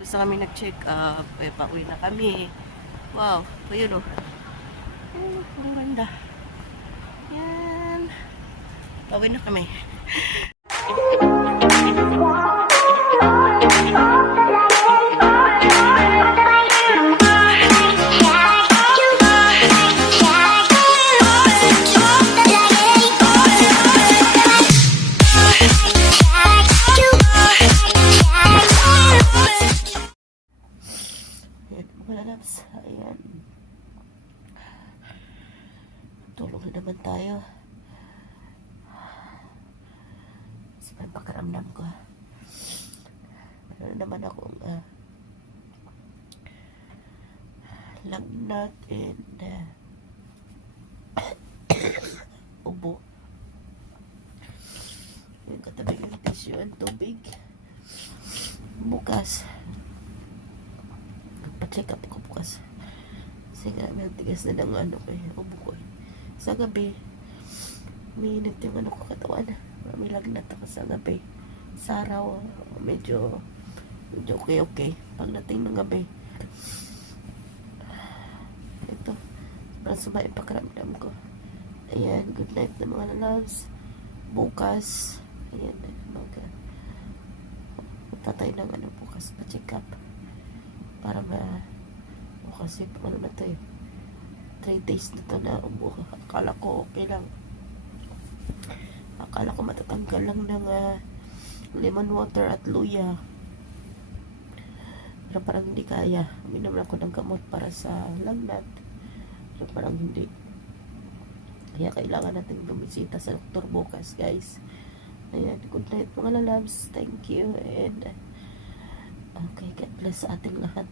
Tapos na kami nag-check up. Eh, pauwi na kami. Wow. Ayun o. Oh, ang ganda. Yan. Pauwi na kami. Ayan. Tulong na naman tayo. Kasi may pakaramdam ko. Meron naman akong uh, lagnat and uh, ubo. Yung katabi yung tissue and tubig. Bukas pa-check up ko bukas. Kasi grabe ang tigas na ng ano ko eh, ubo. Sa gabi, umiinit yung ano ko katawan. May lagnat ako sa gabi. Sa araw, medyo, medyo okay okay. Pagdating ng gabi, ito, sobrang sumay ang pakiramdam ko. Ayan, good night na mga loves. Bukas, ayan, mag, tayo ng ano bukas, pa-check up para ma o kasi ano na to eh 3 days na to na umuha. Akala ko okay lang. Akala ko matatanggal lang ng ah, lemon water at luya. Pero parang hindi kaya. Uminom ako ng gamot para sa lagnat. Pero parang hindi. Kaya kailangan natin bumisita sa doktor bukas guys. Ayan good night mga lalabs. Thank you and Okay, God bless sa ating lahat.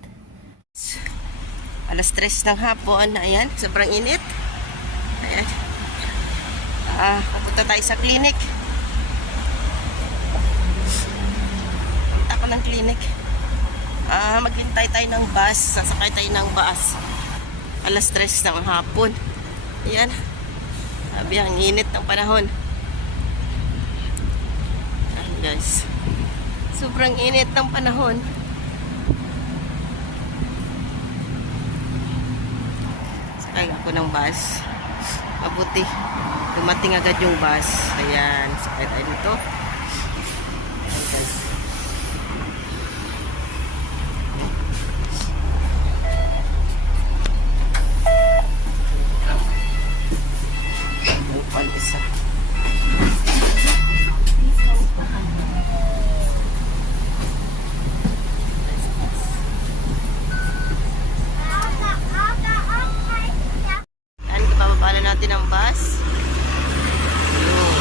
Alas tres ng hapon. Ayan, sobrang init. Ayan. Ah, pupunta tayo sa clinic. Punta ako ng clinic. Ah, maghintay tayo ng bus. Sasakay tayo ng bus. Alas tres ng hapon. Ayan. Sabi, ang init ng panahon. Ayan, guys. Sobrang init ng panahon. Ako ng bus. Mabuti. Dumating agad yung bus. Ayan. Sakay tayo nito. Natin ang bus? Ayun.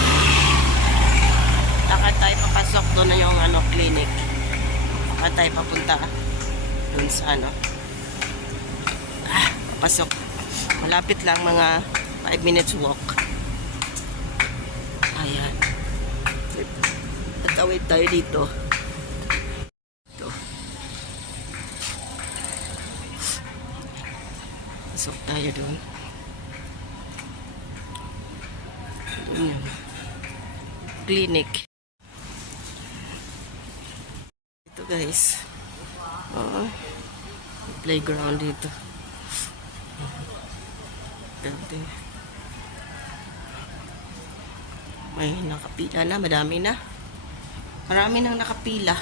Lakad tayo papasok doon na yung ano, clinic. Lakad tayo papunta doon sa ano. Ah, papasok. Malapit lang mga 5 minutes walk. Ayan. Tatawid tayo dito. Ito. Pasok tayo doon. Clinic. Ito guys. Oo. Playground dito. Ganda. May nakapila na. Madami na. Marami nang nakapila.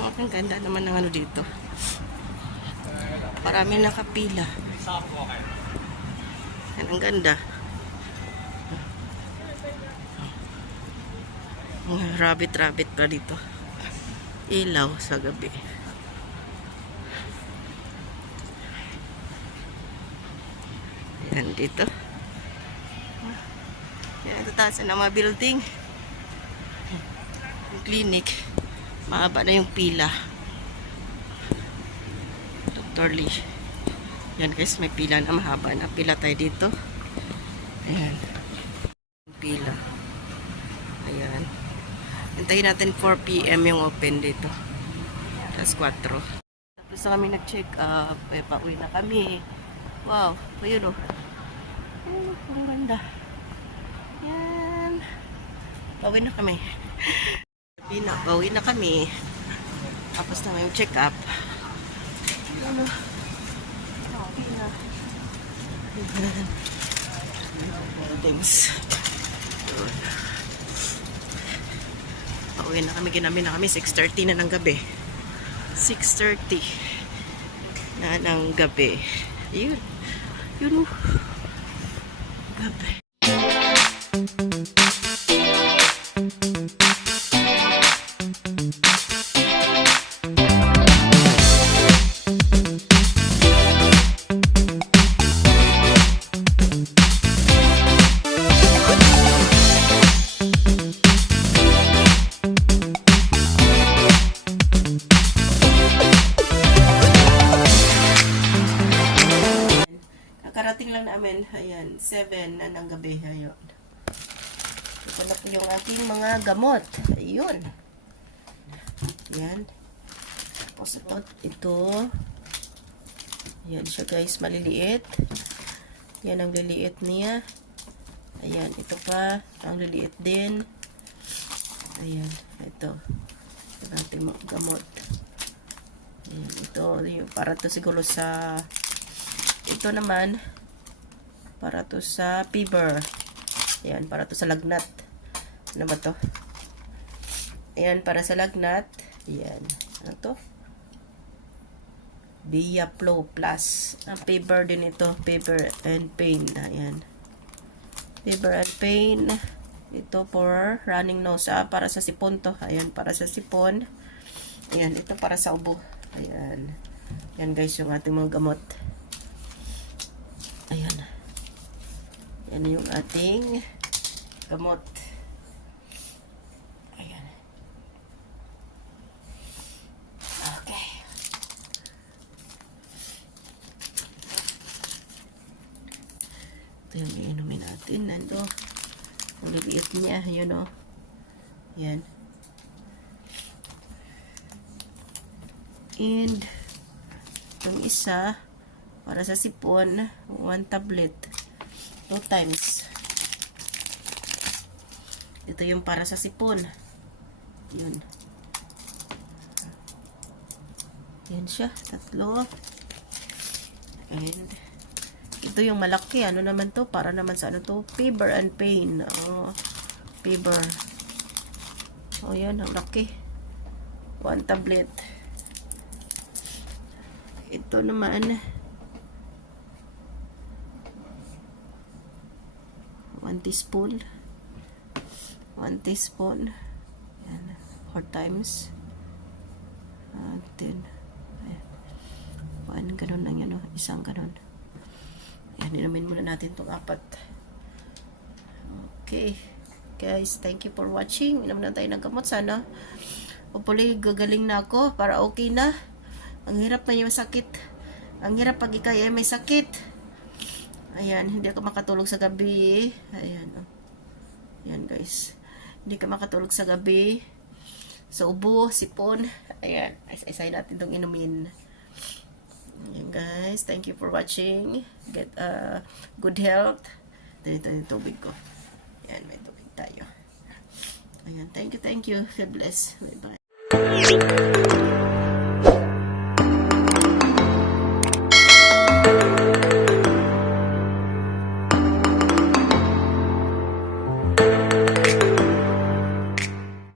Oh, ang ganda naman ng ano dito. Marami nakapila. Ang ganda. Rabbit-rabbit pa dito. Ilaw sa gabi. Yan dito. Yan, taas na mga building. Clinic. Mahaba na yung pila. Dr. Lee. Yan guys, may pila na mahaba na. Pila tayo dito. Ayan. Pila. Hintayin natin 4 p.m. yung open dito. Tapos 4. Tapos na kami nag-check up. Eh, pauwi na kami. Wow. Ayun o. Oh, ang ganda. Yan. Pauwi na kami. Pauwi na, pauwi na kami. Tapos na yung check up. Ano? Okay na. Things. Pauwi na kami, ginami na kami. 6.30 na ng gabi. 6.30 na ng gabi. Yun. Yun. oh. Gabi. Kakarating 10 na ng gabi. Ayun. Ito na po yung ating mga gamot. Ayun. Yan. Tapos ito, ito. Yan siya guys, maliliit. Yan ang liliit niya. Ayan, ito pa. Ang liliit din. Ayan, ito. Ito ating gamot. Ayan, ito. Para to siguro sa... Ito naman, para to sa fever. Ayan, para to sa lagnat. Ano ba to? Ayan, para sa lagnat. Ayan. Ano to? Via Flow Plus. Ang fever din ito. Fever and pain. Ayan. Fever and pain. Ito for running nose. Ah, para sa sipon to. Ayan, para sa sipon. Ayan, ito para sa ubo. Ayan. Ayan guys, yung ating mga gamot. Ayan. Yan yung ating gamot. Ayan. Okay. Ito yung iinumin natin. Nando. Ang liit niya. Yun o. Yan. And, itong isa, para sa sipon, one tablet. Two times. Ito yung para sa sipon. Yun. Yan siya. Tatlo. And, ito yung malaki. Ano naman to? Para naman sa ano to? Fever and pain. Oh, fever. Oh, yan. Ang laki. One tablet. Ito naman, one teaspoon. One teaspoon. Yan. Four times. Uh, then, ayan. One, ganun lang yan, oh. Isang ganun. Ayan, inumin muna natin itong apat. Okay. Guys, thank you for watching. Inom na tayo ng gamot. Sana, hopefully, gagaling na ako para okay na. Ang hirap na yung sakit. Ang hirap pag ikaw ay may sakit. Ayan, hindi ako makatulog sa gabi. Ayan, oh. Ayan, guys. Hindi ka makatulog sa gabi. Sa ubo, sipon. Ayan, isa natin itong inumin. Ayan, guys. Thank you for watching. Get uh, good health. Dito yung tubig ko. Ayan, may tubig tayo. Ayan, thank you, thank you. God bless. Bye-bye.